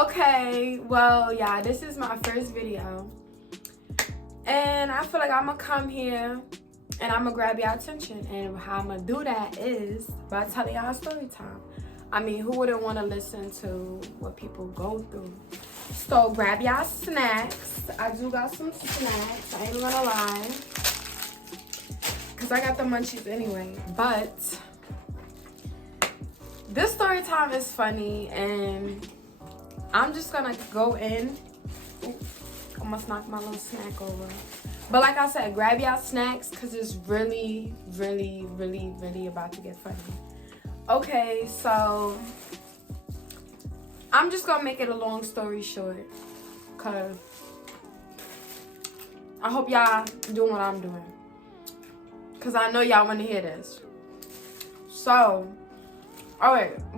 Okay, well, yeah, this is my first video. And I feel like I'm gonna come here and I'm gonna grab your attention. And how I'm gonna do that is by telling y'all a story time. I mean, who wouldn't want to listen to what people go through? So grab y'all snacks. I do got some snacks, I ain't gonna lie. Because I got the munchies anyway. But this story time is funny and I'm just gonna go in. Ooh, I almost knocked my little snack over. But like I said, grab y'all snacks because it's really, really, really, really about to get funny. Okay, so I'm just gonna make it a long story short because I hope y'all doing what I'm doing. Because I know y'all want to hear this. So,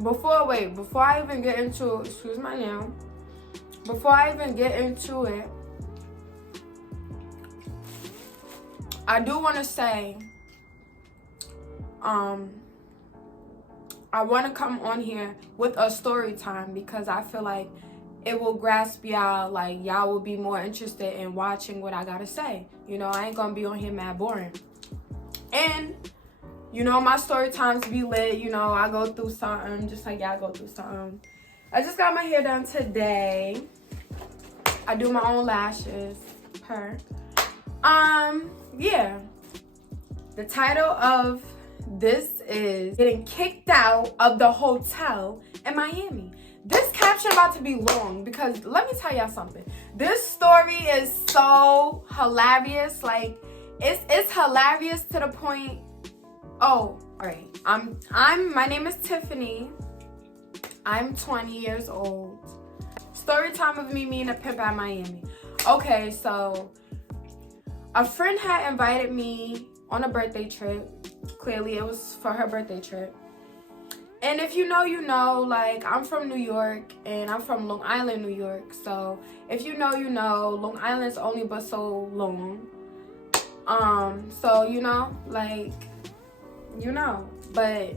before I even get into, excuse my name, before I even get into it, I do want to say, I want to come on here with a story time because I feel like it will grasp y'all, like y'all will be more interested in watching what I gotta say. You know, I ain't gonna be on here mad boring. And you know, my story times be lit. You know, I go through something just like y'all go through something. I just got my hair done today. I do my own lashes. Yeah. The title of this is Getting Kicked Out of the Hotel in Miami. This caption about to be long because let me tell y'all something. This story is so hilarious. Like, it's hilarious to the point. Oh, all right. My name is Tiffany. I'm 20 years old. Story time of me meeting a pimp at Miami. Okay, so a friend had invited me on a birthday trip. Clearly, it was for her birthday trip. And if you know, you know, like, I'm from New York and I'm from Long Island, New York. So if you know, you know, Long Island's only but so long. So, you know, like, you know, but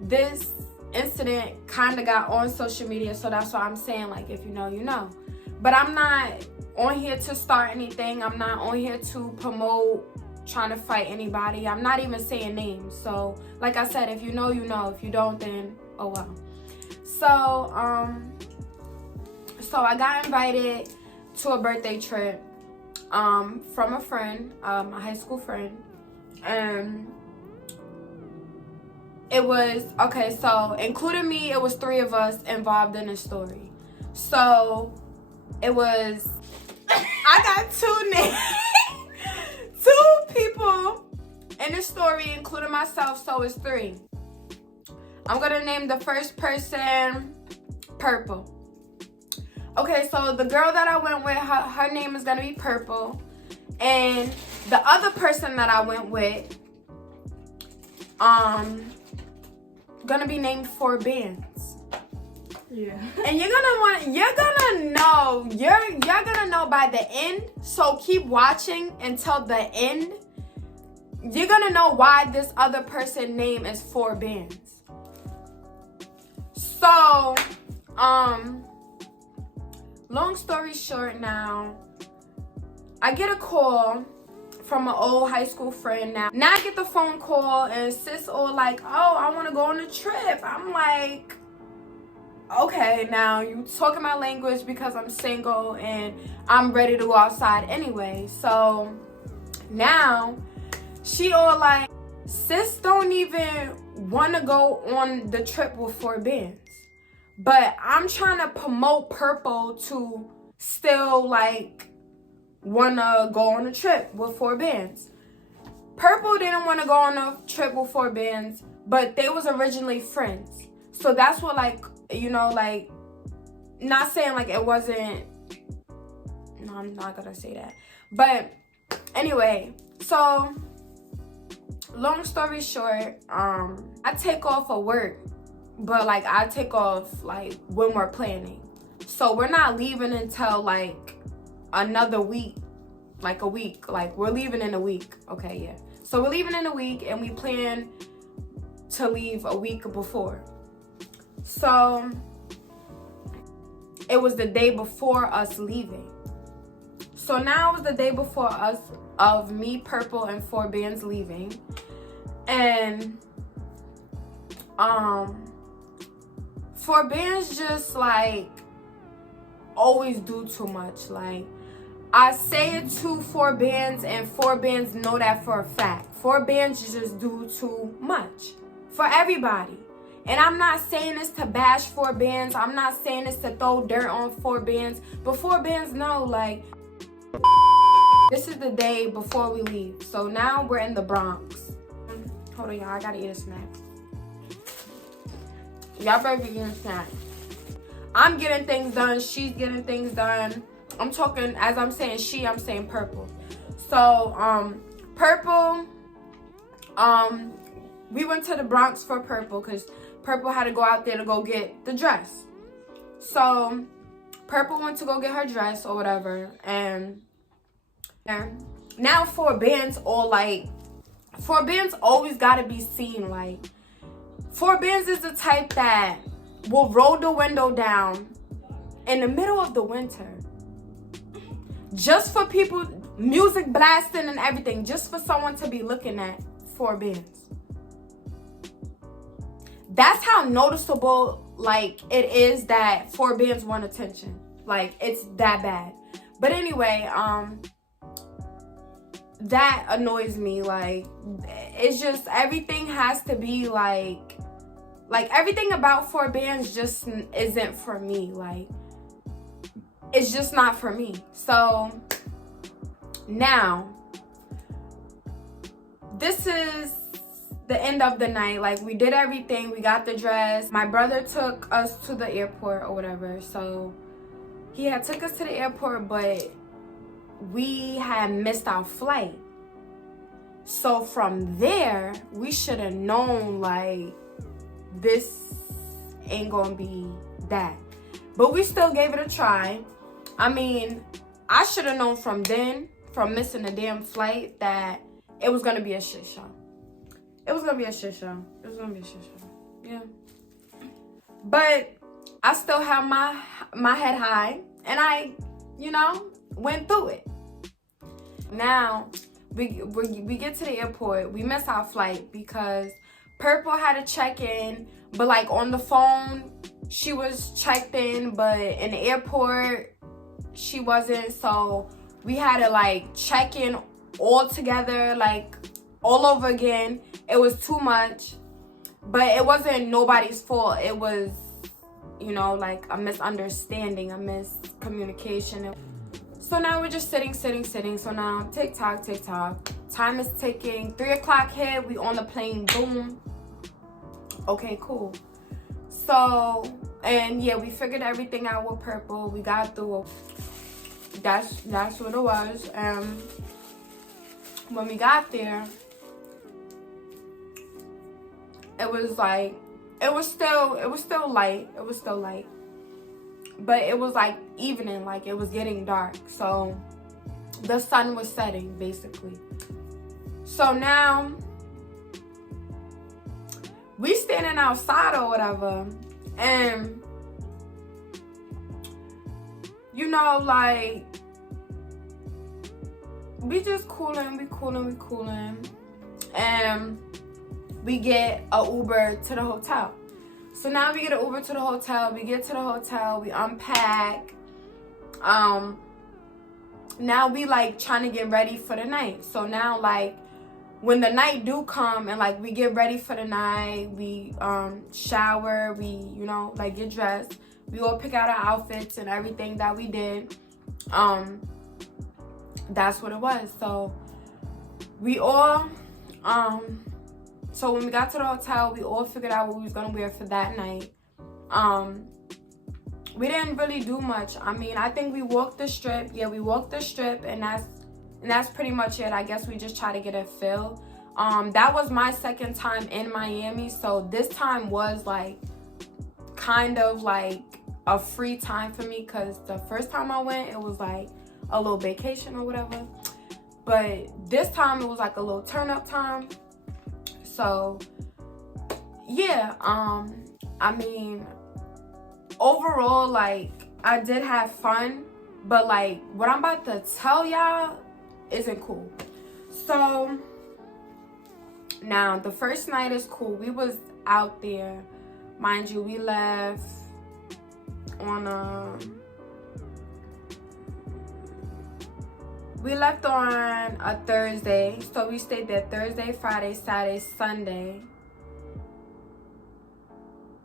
this incident kind of got on social media, so that's why I'm saying, like, if you know, you know. But I'm not on here to start anything. I'm not on here to promote trying to fight anybody. I'm not even saying names. So like I said, if you know, you know. If you don't, then oh well. So I got invited to a birthday trip from a friend, a high school friend. And it was, okay, so including me, it was 3 of us involved in this story. So it was, I got 2 names, 2 people in the story, including myself, so it's 3. I'm gonna name the first person Purple. Okay, so the girl that I went with, her name is gonna be Purple. And the other person that I went with, gonna be named 4 Bands. Yeah. And you're gonna know by the end. So keep watching until the end. You're gonna know why this other person name is 4 Bands. So, long story short now, I get a call from an old high school friend now. Now I get the phone call and sis all like, oh, I want to go on a trip. I'm like, okay, now you talking my language because I'm single and I'm ready to go outside anyway. So now she all like, sis don't even want to go on the trip with 4 Bands. But I'm trying to promote Purple to still like wanna go on a trip with 4 Bands. Purple didn't want to go on a trip with 4 Bands, but they was originally friends. So that's what, like, you know, like, not saying like it wasn't, no, I'm not gonna say that. But anyway, so long story short, I take off of work, but like I take off like when we're planning. So we're not leaving until like another week, like a week. Like we're leaving in a week. Okay, yeah. So we're leaving in a week and we plan to leave a week before. So it was the day before us leaving. So now it was the day before us, of me, Purple, and 4Bands leaving. And 4Bands just like always do too much. Like, I say it to 4Bands, and 4Bands know that for a fact. 4Bands just do too much for everybody. And I'm not saying this to bash 4Bands. I'm not saying this to throw dirt on 4Bands. But 4Bands know, like, this is the day before we leave. So now we're in the Bronx. Hold on, y'all. I gotta eat a snack. Y'all better be eating a snack. I'm getting things done. She's getting things done. I'm talking, as I'm saying she, I'm saying Purple. So, Purple, we went to the Bronx for Purple because Purple had to go out there to go get the dress. So, Purple went to go get her dress or whatever. And now 4Bands all like, 4Bands always got to be seen. Like, 4Bands is the type that will roll the window down in the middle of the winter. Just for people, music blasting and everything, just for someone to be looking at 4Bands. That's how noticeable, like, it is that 4Bands want attention. Like, it's that bad. But anyway, that annoys me. Like, it's just, everything has to be like everything about 4Bands just isn't for me. Like, it's just not for me. So now this is the end of the night. Like, we did everything. We got the dress. My brother took us to the airport or whatever. So he had took us to the airport, but we had missed our flight. So from there, we should have known, like, this ain't gonna be that. But we still gave it a try. I mean, I should have known from then, from missing the damn flight, that it was gonna be a shit show. It was gonna be a shit show. It was gonna be a shit show. Yeah. But I still have my head high, and I, you know, went through it. Now, we get to the airport. We miss our flight because Purple had to check in, but like on the phone, she was checked in, but in the airport, she wasn't. So we had to like check in all together, like all over again. It was too much, but it wasn't nobody's fault. It was, you know, like a misunderstanding, a miscommunication. So now we're just sitting. So now tick-tock. Time is ticking. 3 o'clock hit. We on the plane. Boom. Okay, cool. So, and yeah, we figured everything out with Purple. We got through. That's what it was. When we got there, it was like, it was still light. But it was like evening, like it was getting dark. So the sun was setting, basically. So now we standing outside or whatever, and you know, like, we just cooling, and we get a Uber to the hotel. So now we get an Uber to the hotel. We get to the hotel. We unpack. Now we like trying to get ready for the night. So now, like, when the night do come and like we get ready for the night, we shower, we, you know, like get dressed. We all pick out our outfits and everything that we did. That's what it was. So we all so when we got to the hotel, we all figured out what we was gonna wear for that night. We didn't really do much. I mean, I think we walked the strip. Yeah, we walked the strip, and that's pretty much it. I guess we just try to get a feel. That was my second time in Miami, so this time was like kind of like a free time for me, because the first time I went, it was like a little vacation or whatever. But this time it was like a little turn up time. So yeah, I mean, overall, like, I did have fun, but like what I'm about to tell y'all isn't cool. So now the first night is cool. We was out there, mind you. We left on a Thursday, so we stayed there Thursday, Friday, Saturday, Sunday.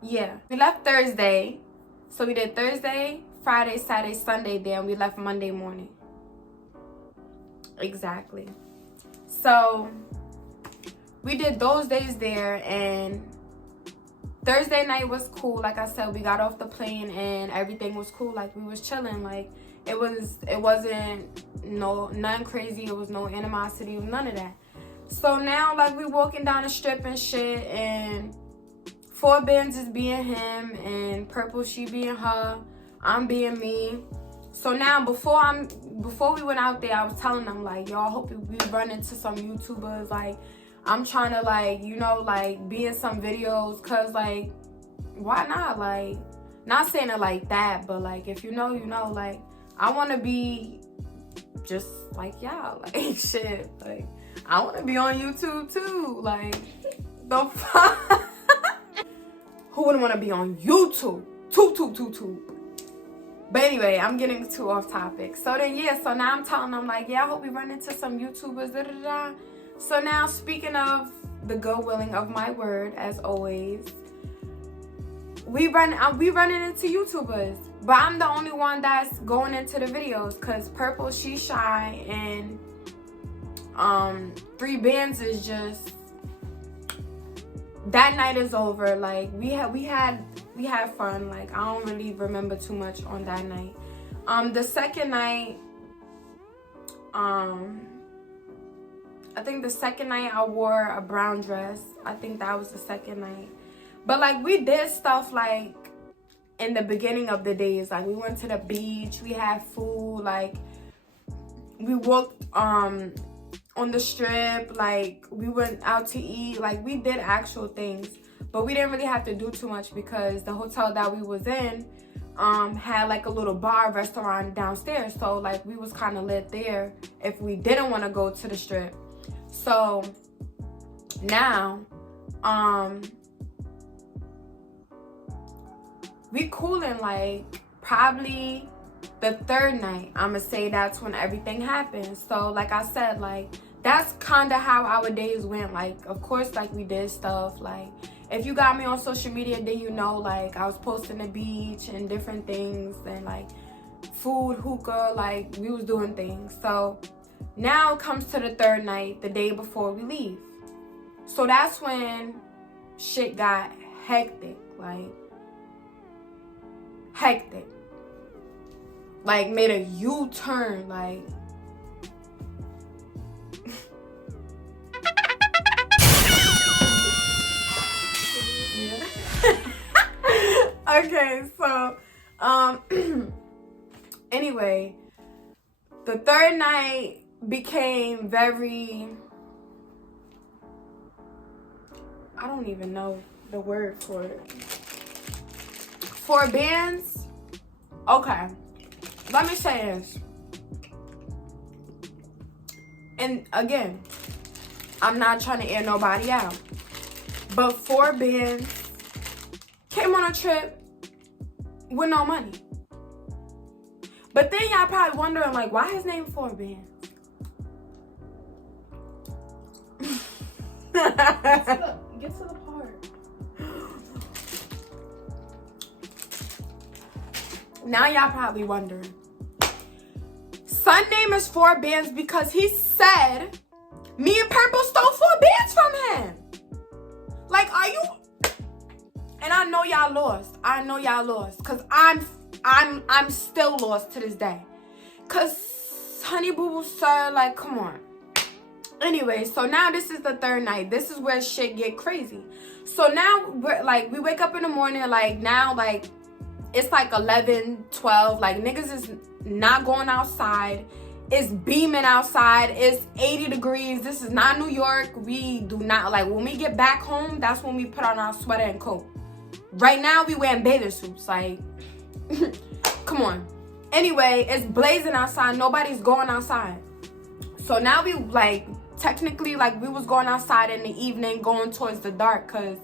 Yeah, we left Thursday, so we did Thursday, Friday, Saturday, Sunday there, and we left Monday morning. Exactly. So we did those days there, and Thursday night was cool. Like I said, we got off the plane and everything was cool. Like we was chilling. Like it wasn't nothing crazy. It was no animosity, none of that. So now like we walking down the strip and shit, and 4 Bands is being him, and Purple, she being her, I'm being me. So now before we went out there, I was telling them like, yo, I hope we run into some YouTubers. Like I'm trying to like, you know, like be in some videos, cause like why not? Like not saying it like that, but like if you know, you know. Like I want to be just like y'all. Like shit, like I want to be on YouTube too. Like the fuck. Who wouldn't want to be on YouTube? Tube. But anyway, I'm getting too off topic. So then, yeah, so now I'm telling them, like, yeah, I hope we run into some YouTubers, da-da-da. So now, speaking of the go-willing of my word, as always, we running into YouTubers. But I'm the only one that's going into the videos, because Purple, she's shy, and 3 Bands is just... That night is over. Like we had fun. Like I don't really remember too much on that night. The second night, I think the second night I wore a brown dress. I think that was the second night. But like we did stuff like in the beginning of the days. Like we went to the beach, we had food, like we walked on the strip, like we went out to eat, like we did actual things, but we didn't really have to do too much because the hotel that we was in had like a little bar restaurant downstairs, so like we was kind of lit there if we didn't want to go to the strip. So now we coolin', like probably the third night, I'ma say that's when everything happened. So like I said, like that's kind of how our days went. Like of course, like we did stuff. Like if you got me on social media, then you know, like I was posting the beach and different things, and like food, hookah, like we was doing things. So now it comes to the third night, the day before we leave. So that's when shit got hectic, like made a U-turn, like okay, so anyway, the third night became very, I don't even know the word for it. 4 Bands, okay, let me say this. And again, I'm not trying to air nobody out, but 4 Bands came on a trip with no money. But then y'all probably wondering, like, why his name 4 Bands? Get to the part. Now y'all probably wondering. Son name is 4 Bands because he said me and Purple stole 4 Bands from him. Like, are you? And I know y'all lost. Cause I'm still lost to this day. Cause Honey Boo Boo Sir, like, come on. Anyway, so now this is the third night. This is where shit get crazy. So now we wake up in the morning, like now, like it's like 11, 12. Like niggas is not going outside. It's beaming outside. It's 80 degrees. This is not New York. We do not, like, when we get back home, that's when we put on our sweater and coat. Right now, we wearing bathing suits. Like, Come on. Anyway, it's blazing outside. Nobody's going outside. So now we like technically like we was going outside in the evening, going towards the dark, because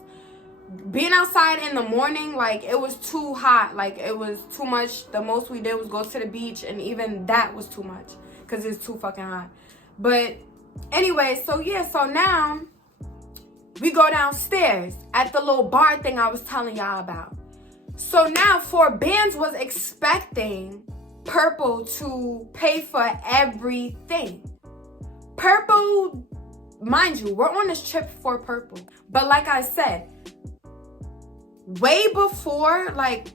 being outside in the morning, like it was too hot. Like it was too much. The most we did was go to the beach, and even that was too much because it's too fucking hot. But anyway, so yeah, so now we go downstairs at the little bar thing I was telling y'all about. So now Four Bands was expecting Purple to pay for everything. Purple, mind you, we're on this trip for Purple. But like I said, way before like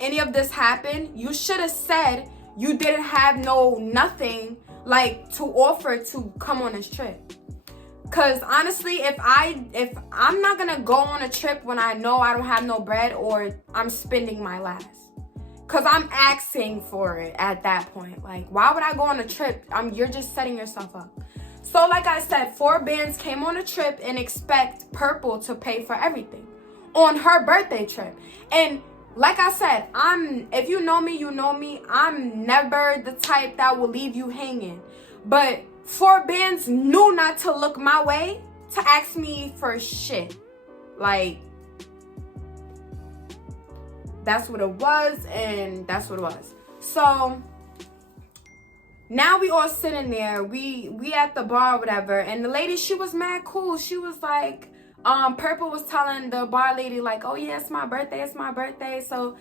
any of this happened, you should have said you didn't have nothing like to offer to come on this trip. Cause honestly, if I'm not gonna go on a trip when I know I don't have no bread or I'm spending my last. Cause I'm asking for it at that point. Like, why would I go on a trip? You're just setting yourself up. So like I said, Four Bands came on a trip and expect Purple to pay for everything on her birthday trip. And like I said, if you know me, you know me. I'm never the type that will leave you hanging. But Four Bands knew not to look my way to ask me for shit. Like, that's what it was, and that's what it was. So now we all sitting there. We at the bar or whatever, and the lady, she was mad cool. She was like, Purple was telling the bar lady like, oh yeah, it's my birthday. So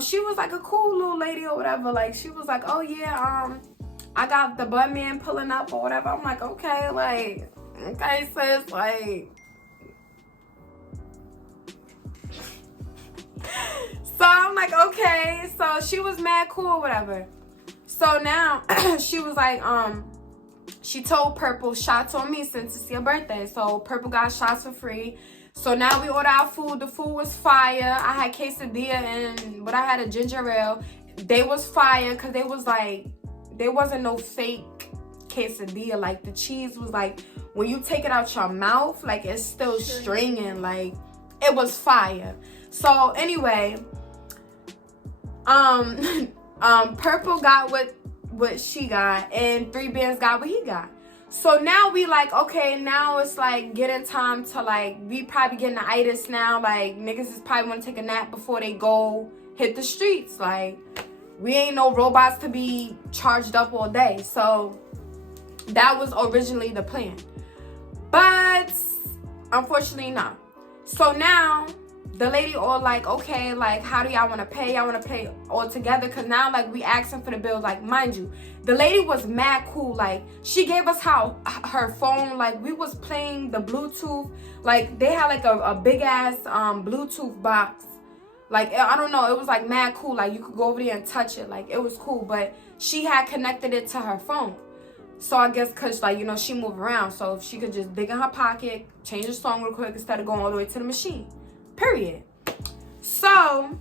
she was like a cool little lady or whatever. Like she was like, oh yeah, I got the bun man pulling up or whatever. I'm like, okay, sis, like. So I'm like, okay. So she was mad cool or whatever. So now she was like, she told Purple, shots on me since it's your birthday. So Purple got shots for free. So now we order our food. The food was fire. I had quesadilla but I had a ginger ale. They was fire because they was like, there wasn't no fake quesadilla. Like the cheese was like, when you take it out your mouth, like it's still stringing. Like it was fire. So anyway, Purple got what she got, and Three Bands got what he got. So now we like, okay, now it's like getting time to like, we probably getting the itis now. Like niggas is probably want to take a nap before they go hit the streets. Like we ain't no robots to be charged up all day. So that was originally the plan, but unfortunately not. So now the lady all like, okay, like how do y'all want to pay? Y'all want to pay all together? Because now like we asking for the bills. Like mind you, the lady was mad cool. Like she gave us her phone. Like we was playing the Bluetooth. Like they had like a big ass Bluetooth box. Like I don't know, it was like mad cool. Like you could go over there and touch it. Like it was cool. But she had connected it to her phone. So I guess because like, you know, she moved around. So she could just dig in her pocket, change the song real quick instead of going all the way to the machine. Period. So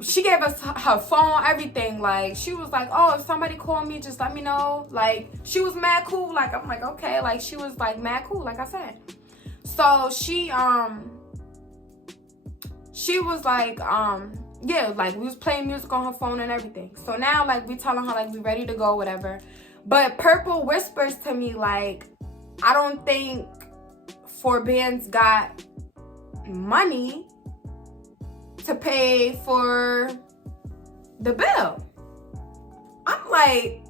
she gave us her phone, everything. Like she was like, oh, if somebody call me, just let me know. Like she was mad cool. Like I'm like, okay. Like she was like mad cool, like I said. So she was like, yeah, like we was playing music on her phone and everything. So now like we telling her like we ready to go, whatever. But Purple whispers to me like, I don't think Four Bands got money to pay for the bill. I'm like,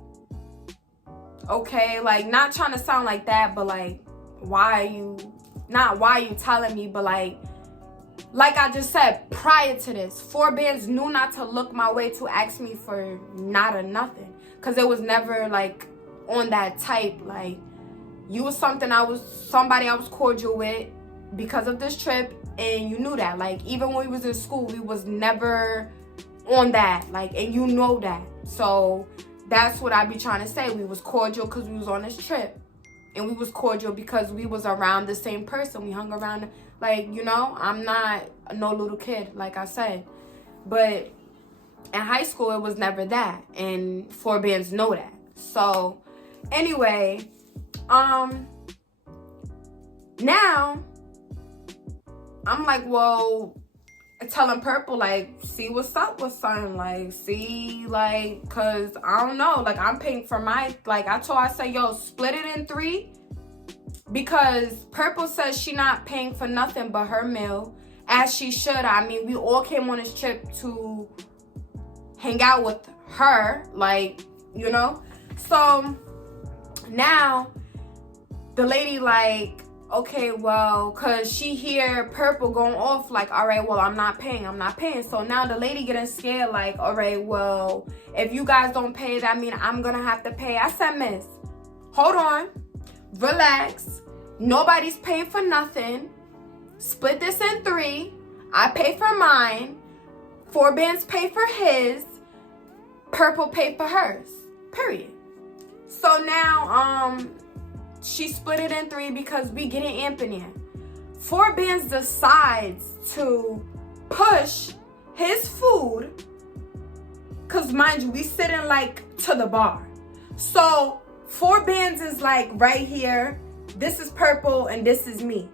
okay, like not trying to sound like that, but like, why are you telling me, but like I just said, prior to this, Four Bands knew not to look my way to ask me for not or nothing. Cause it was never like on that type, like you was somebody I was cordial with because of this trip, and you knew that. Like even when we was in school, we was never on that, like, and you know that. So that's what I be trying to say. We was cordial because we was on this trip, and we was cordial because we was around the same person. We hung around, like, you know, I'm not no little kid, like I said, but in high school it was never that, and Four Bands know that. So anyway, now I'm like, well, telling Purple, like, see what's up with son, like, see, like, because I don't know, like, I'm paying for my, like, I said, yo, split it in 3, because Purple says she not paying for nothing but her meal, as she should. I mean, we all came on this trip to hang out with her, like, you know. So now the lady, like, okay, well, because she hear Purple going off, like, all right, well, I'm not paying. So now the lady getting scared, like, all right, well, if you guys don't pay, that mean I'm gonna have to pay. I said, miss, hold on, relax, nobody's paying for nothing. Split this in 3. I pay for mine. 4 bands pay for his. Purple pay for hers. Period. So now, she split it in 3 because we getting amping in. 4 bands decides to push his food. Cause mind you, we sitting like to the bar. So 4 bands is like right here. This is Purple and this is me.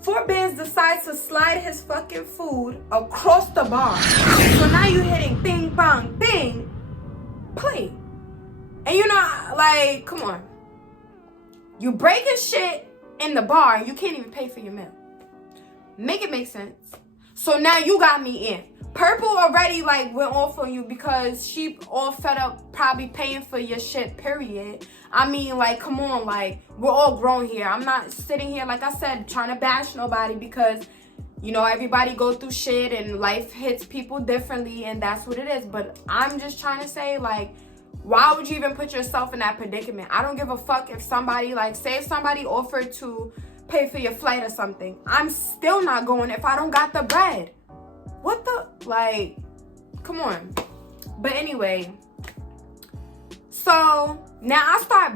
4 bands decides to slide his fucking food across the bar. So now you hitting bing, bang, bing, play. And you know, like, come on. You breaking shit in the bar and you can't even pay for your meal. Make it make sense. So now you got me in. Purple already like went off on you because she all fed up probably paying for your shit, period. I mean, like, come on, like, we're all grown here. I'm not sitting here, like I said, trying to bash nobody because, you know, everybody go through shit and life hits people differently and that's what it is. But I'm just trying to say, like, why would you even put yourself in that predicament? I don't give a fuck if somebody, like, say if somebody offered to pay for your flight or something. I'm still not going if I don't got the bread. What the, like, come on. But anyway, so now I start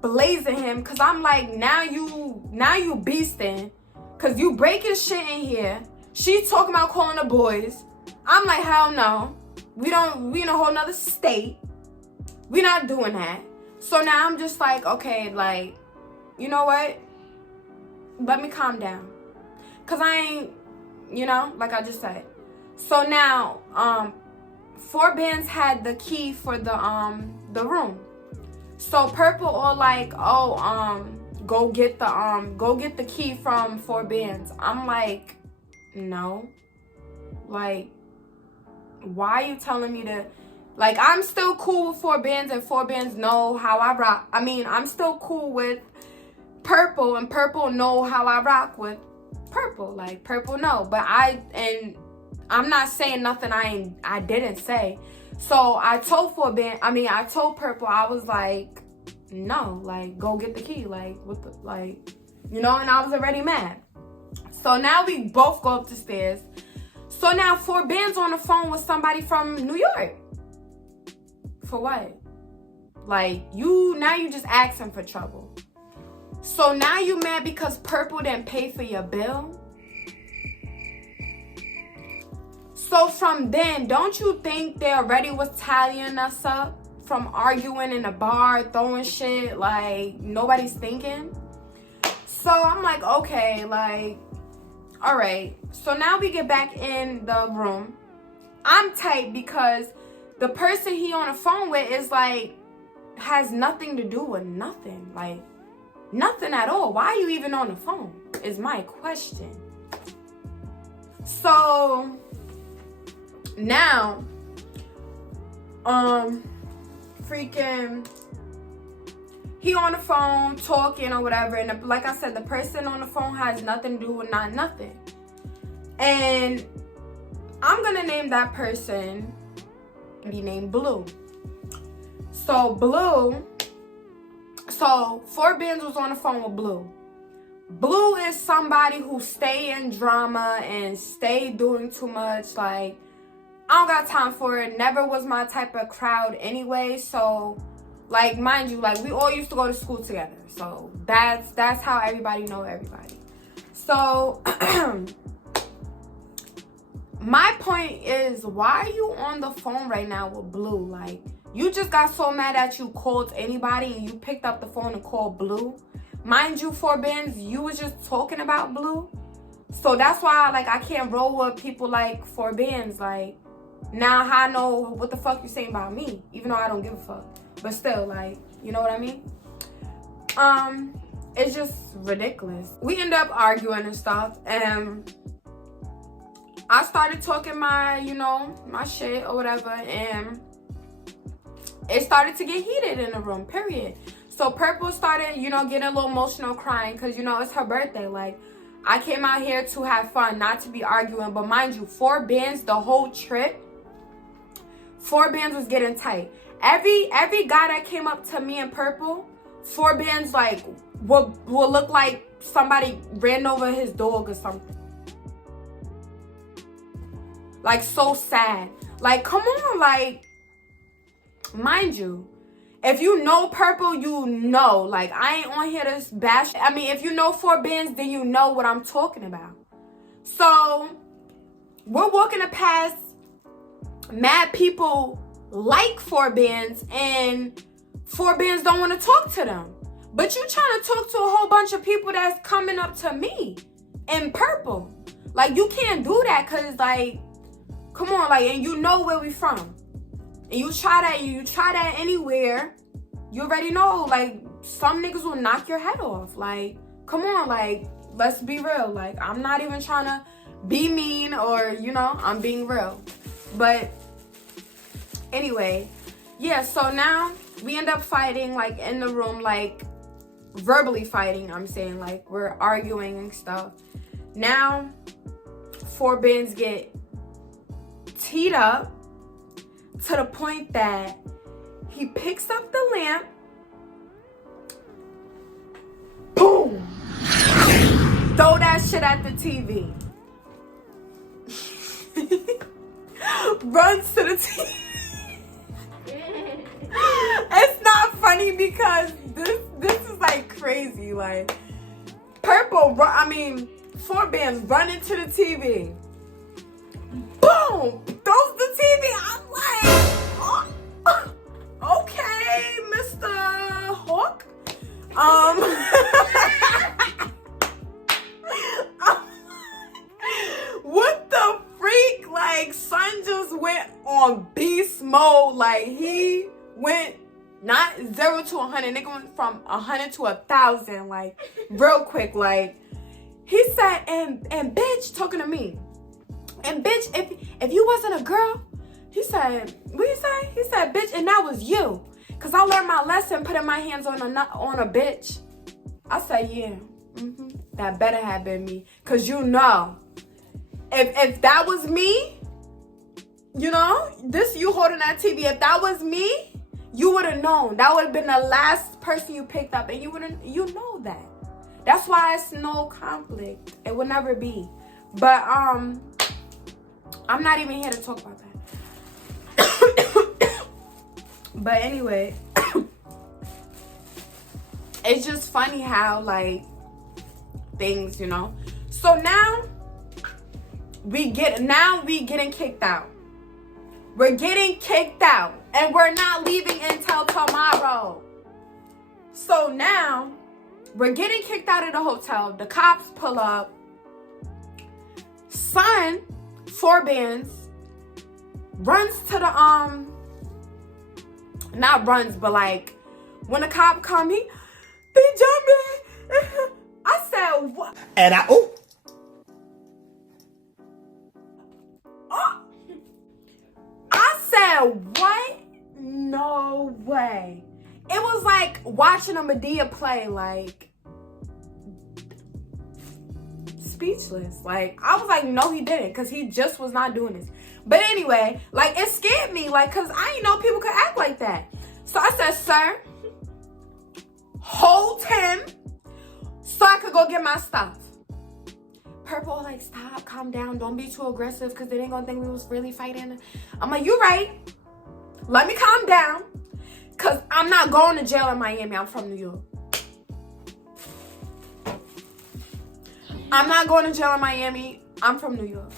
blazing him because I'm like, now you beasting because you breaking shit in here. She talking about calling the boys. I'm like, hell no. We in a whole nother state. We not doing that. So now I'm just like, okay, like, you know what? Let me calm down. Cause I ain't, you know, like I just said. So now, 4 bands had the key for the room. So Purple all like, oh, go get the key from 4 bands. I'm like, no. Like, why are you telling me to, like, I'm still cool with 4 bands and 4 bands know how I rock. I mean, I'm still cool with Purple and Purple know how I rock with Purple. Like, Purple know. But I'm not saying nothing I didn't say. So I told I told Purple, I was like, no, like, go get the key. Like, what the, like, you know, and I was already mad. So now we both go up the stairs. So now 4 bands on the phone with somebody from New York. For what? Like, you just asking for trouble. So now you mad because Purple didn't pay for your bill? So from then, don't you think they already was tallying us up from arguing in the bar, throwing shit, like nobody's thinking? So I'm like, okay, like, all right. So now we get back in the room. I'm tight because the person he on the phone with is like, has nothing to do with nothing. Like, nothing at all. Why are you even on the phone is my question. So now, freaking, he on the phone talking or whatever, and like I said, the person on the phone has nothing to do with nothing. And I'm gonna name that person, be named Blue. So Blue, so 4 bands was on the phone with Blue. Blue is somebody who stay in drama and stay doing too much. Like, I don't got time for it. Never was my type of crowd anyway. So, like, mind you, like, we all used to go to school together. So that's how everybody know everybody. So my point is, why are you on the phone right now with Blue? Like, you just got so mad that you called anybody and you picked up the phone and called Blue. Mind you, 4 bands, you was just talking about Blue. So that's why, like, I can't roll with people like 4Bands. Like, now how I know what the fuck you saying about me, even though I don't give a fuck. But still, like, you know what I mean? It's just ridiculous. We end up arguing and stuff, and I started talking my, you know, my shit or whatever, and it started to get heated in the room, period. So Purple started, you know, getting a little emotional, crying, because, you know, it's her birthday. Like, I came out here to have fun, not to be arguing. But mind you, 4Bands, the whole trip, 4Bands was getting tight. Every guy that came up to me and Purple, 4Bands, like, will look like somebody ran over his dog or something. Like, so sad. Like, come on, like, mind you, if you know Purple, you know. Like, I ain't on here to bash. I mean, if you know 4Bands, then you know what I'm talking about. So, we're walking past mad people like 4Bands, and 4Bands don't want to talk to them. But you trying to talk to a whole bunch of people that's coming up to me and Purple. Like, you can't do that, because, like, come on, like, and you know where we from. And you try that anywhere, you already know, like, some niggas will knock your head off. Like, come on, like, let's be real. Like, I'm not even trying to be mean or, you know, I'm being real. But anyway, yeah, so now we end up fighting, like, in the room, like, verbally fighting, I'm saying. Like, we're arguing and stuff. Now, 4Bands get teed up to the point that he picks up the lamp, boom, throw that shit at the TV, runs to the TV. It's not funny because this is like crazy. Like, Purple, 4Bands running to the TV, boom, throws the TV. I'm like, oh, okay, Mr. Hawk. What the freak? Like, son just went on beast mode. Like, he went not 0 to 100. Nigga went from 100 to 1,000. Like, real quick. Like, he said, and bitch, talking to me. And bitch, if you wasn't a girl, he said, what you say? He said, bitch, and that was you. Cause I learned my lesson putting my hands on a bitch. I said, yeah, that better have been me. Cause you know, if that was me, you know, this you holding that TV, if that was me, you would have known. That would have been the last person you picked up, and you know that. That's why it's no conflict. It would never be. But I'm not even here to talk about that. But anyway, it's just funny how, like, things, you know. So now we getting kicked out. We're getting kicked out, and we're not leaving until tomorrow. So now we're getting kicked out of the hotel. The cops pull up. Son, 4Bands, runs to the not runs, but like when the cop come, they jumped in. I said, what? And I said, what? No way. It was like watching a Medea play, like, speechless. Like, I was like, no, he didn't, because he just was not doing this. But anyway, like, it scared me, like, because I didn't know people could act like that. So I said, sir, hold him so I could go get my stuff. Purple, like, stop, calm down, don't be too aggressive, because they ain't gonna think we was really fighting. I'm like, you right. Let me calm down, because I'm not going to jail in Miami. I'm from New York. I'm not going to jail in Miami. I'm from New York.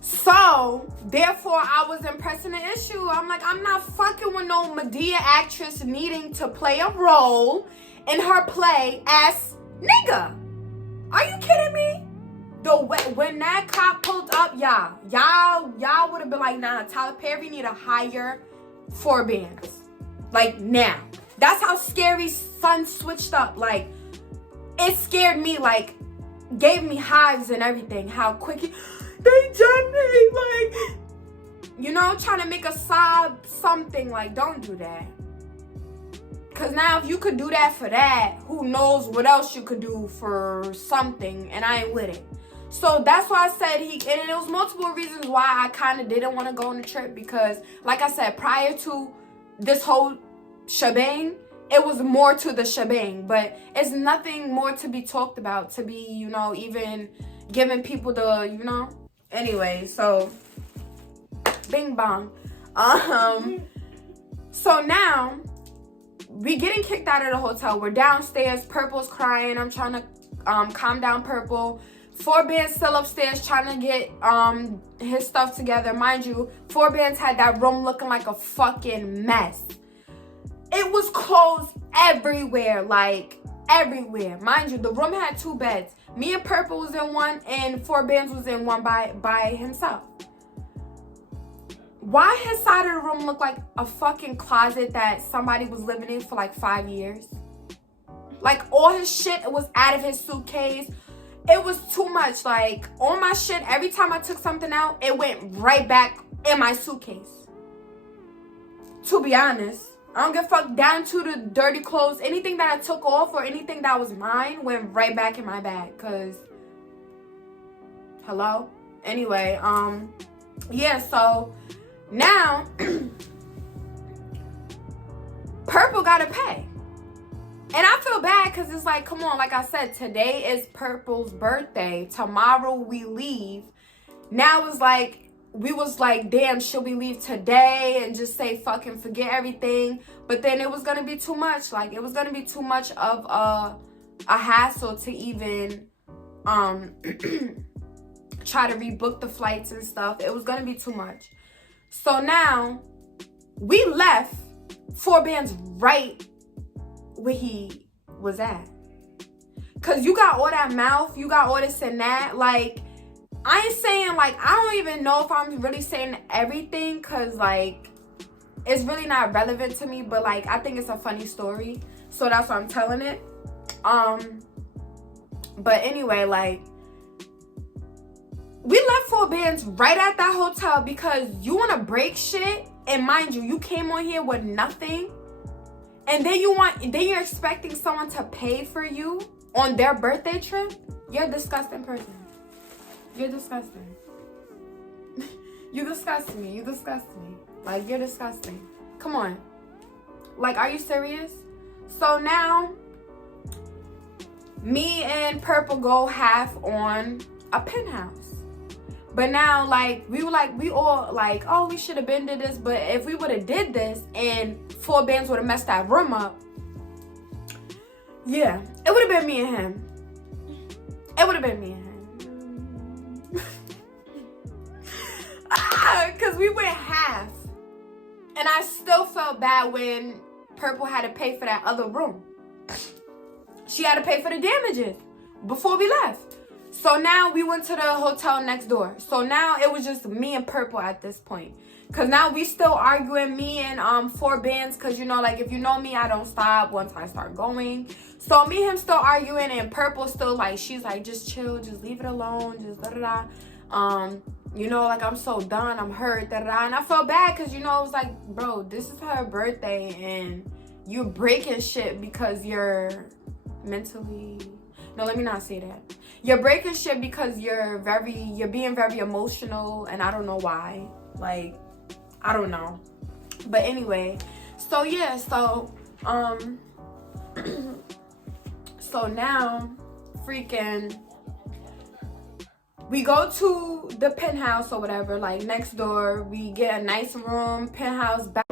So, therefore, I was impressing the issue. I'm like, I'm not fucking with no Medea actress needing to play a role in her play as Nigga, are you kidding me? When that cop pulled up, y'all would have been like, nah, Tyler Perry need to hire 4 bands. Like, now. That's how scary Son switched up. Like, it scared me, like, gave me hives and everything. How quick they jumped me, like, you know, trying to make a sob something. Like, don't do that. Because now if you could do that for that, who knows what else you could do for something, and I ain't with it. So that's why I said and it was multiple reasons why I kind of didn't want to go on the trip, because like I said, prior to this whole shebang, it was more to the shebang, but it's nothing more to be talked about, to be, you know, even giving people the, you know. Anyway, so bing bong. So now we getting kicked out of the hotel. We're downstairs. Purple's crying. I'm trying to calm down Purple. 4 bands still upstairs trying to get his stuff together. Mind you, 4 bands had that room looking like a fucking mess. It was clothes everywhere, like everywhere. Mind you, the room had 2 beds. Me and Purple was in one, and 4 bands was in one by himself. Why his side of the room looked like a fucking closet that somebody was living in for like 5 years? Like, all his shit was out of his suitcase. It was too much. Like, all my shit, every time I took something out, it went right back in my suitcase. To be honest, I don't give a fuck, down to the dirty clothes. Anything that I took off or anything that was mine went right back in my bag. Cause, hello? Anyway, yeah, so now Purple gotta pay. And I feel bad because it's like, come on, like I said, today is Purple's birthday. Tomorrow we leave. Now it's like, we was like, damn, should we leave today and just say fucking forget everything? But then it was going to be too much. Like, it was going to be too much of a hassle to even try to rebook the flights and stuff. It was going to be too much. So now we left 4 bands right where he was at. Cause you got all that mouth, you got all this and that. Like, I ain't saying, like, I don't even know if I'm really saying everything, cause like it's really not relevant to me, but like I think it's a funny story, so that's why I'm telling it. But anyway, like, we left 4 bands right at that hotel because you want to break shit, and mind you, you came on here with nothing. And then you're expecting someone to pay for you on their birthday trip? You're a disgusting person. You're disgusting. You disgust me. You disgust me. Like, you're disgusting. Come on. Like, are you serious? So now, me and Purple go half on a penthouse. But now, like, we all like, oh, we should have been to this. But if we would have did this and 4 bands would have messed that room up, yeah, it would have been me and him. It would have been me and him. Because we went half. And I still felt bad when Purple had to pay for that other room. She had to pay for the damages before we left. So now we went to the hotel next door. So now it was just me and Purple at this point. Because now we still arguing, me and 4 bands. Because, you know, like, if you know me, I don't stop once I start going. So me and him still arguing, and Purple still, like, she's like, just chill, just leave it alone, just da-da-da. You know, like, I'm so done, I'm hurt, da-da-da. And I felt bad because, you know, I was like, bro, this is her birthday, and you're breaking shit because you're mentally... No, let me not say that. You're breaking shit because you're being very emotional, and I don't know why. Like, I don't know. But anyway, so yeah, so so now freaking we go to the penthouse or whatever, like next door. We get a nice room, penthouse back.